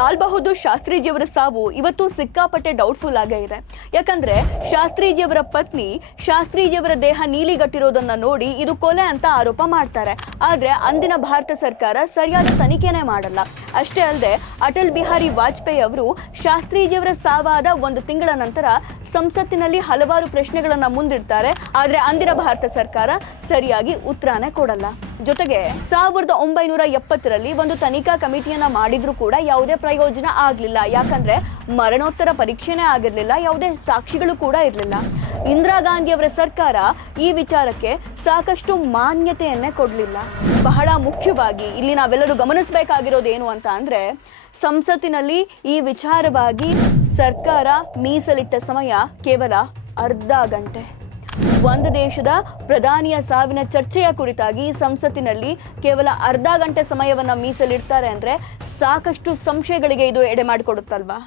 ಲಾಲ್ ಬಹದ್ದೂರ್ ಶಾಸ್ತ್ರೀಜಿಯವರ ಸಾವು ಇವತ್ತು ಸಿಕ್ಕಾಪಟ್ಟೆ ಡೌಟ್ಫುಲ್ ಆಗೇ ಇದೆ. ಯಾಕಂದ್ರೆ ಶಾಸ್ತ್ರೀಜಿಯವರ ಪತ್ನಿ ಶಾಸ್ತ್ರೀಜಿಯವರ ದೇಹ ನೀಲಿಗಟ್ಟಿರೋದನ್ನ ನೋಡಿ ಇದು ಕೊಲೆ ಅಂತ ಆರೋಪ ಮಾಡ್ತಾರೆ. ಆದ್ರೆ ಅಂದಿನ ಭಾರತ ಸರ್ಕಾರ ಸರಿಯಾದ ತನಿಖೆನೇ ಮಾಡಲ್ಲ. ಅಷ್ಟೇ ಅಲ್ಲದೆ ಅಟಲ್ ಬಿಹಾರಿ ವಾಜಪೇಯಿ ಅವರು ಶಾಸ್ತ್ರೀಜಿಯವರ ಸಾವಾದ 1 ತಿಂಗಳ ನಂತರ ಸಂಸತ್ತಿನಲ್ಲಿ ಹಲವಾರು ಪ್ರಶ್ನೆಗಳನ್ನ ಮುಂದಿಡ್ತಾರೆ. ಆದ್ರೆ ಅಂದಿನ ಭಾರತ ಸರ್ಕಾರ ಸರಿಯಾಗಿ ಉತ್ತರನೇ ಕೊಡಲ್ಲ. ಜೊತೆಗೆ 1970ರಲ್ಲಿ ಒಂದು ತನಿಖಾ ಕಮಿಟಿಯನ್ನ ಮಾಡಿದ್ರು ಕೂಡ ಯಾವುದೇ ಪ್ರಯೋಜನ ಆಗ್ಲಿಲ್ಲ. ಯಾಕಂದ್ರೆ ಮರಣೋತ್ತರ ಪರೀಕ್ಷೆನೇ ಆಗಿರ್ಲಿಲ್ಲ, ಯಾವುದೇ ಸಾಕ್ಷಿಗಳು ಕೂಡ ಇರಲಿಲ್ಲ. ಇಂದಿರಾ ಗಾಂಧಿ ಅವರ ಸರ್ಕಾರ ಈ ವಿಚಾರಕ್ಕೆ ಸಾಕಷ್ಟು ಮಾನ್ಯತೆಯನ್ನೇ ಕೊಡಲಿಲ್ಲ. ಬಹಳ ಮುಖ್ಯವಾಗಿ ಇಲ್ಲಿ ನಾವೆಲ್ಲರೂ ಗಮನಿಸಬೇಕಾಗಿರೋದು ಏನು ಅಂತ ಅಂದ್ರೆ, ಸಂಸತ್ತಿನಲ್ಲಿ ಈ ವಿಚಾರವಾಗಿ ಸರ್ಕಾರ ಮೀಸಲಿಟ್ಟ ಸಮಯ ಕೇವಲ ಅರ್ಧ ಗಂಟೆ. ಒಂದು ದೇಶದ ಪ್ರಧಾನಿಯ ಸಾವಿನ ಚರ್ಚೆಯ ಕುರಿತಾಗಿ ಸಂಸತ್ತಿನಲ್ಲಿ ಕೇವಲ ಅರ್ಧ ಗಂಟೆ ಸಮಯವನ್ನ ಮೀಸಲಿಡ್ತಾರೆ ಅಂದ್ರೆ ಸಾಕಷ್ಟು ಸಂಶಯಗಳಿಗೆ ಇದು ಎಡೆ ಮಾಡಿಕೊಡುತ್ತಲ್ವಾ?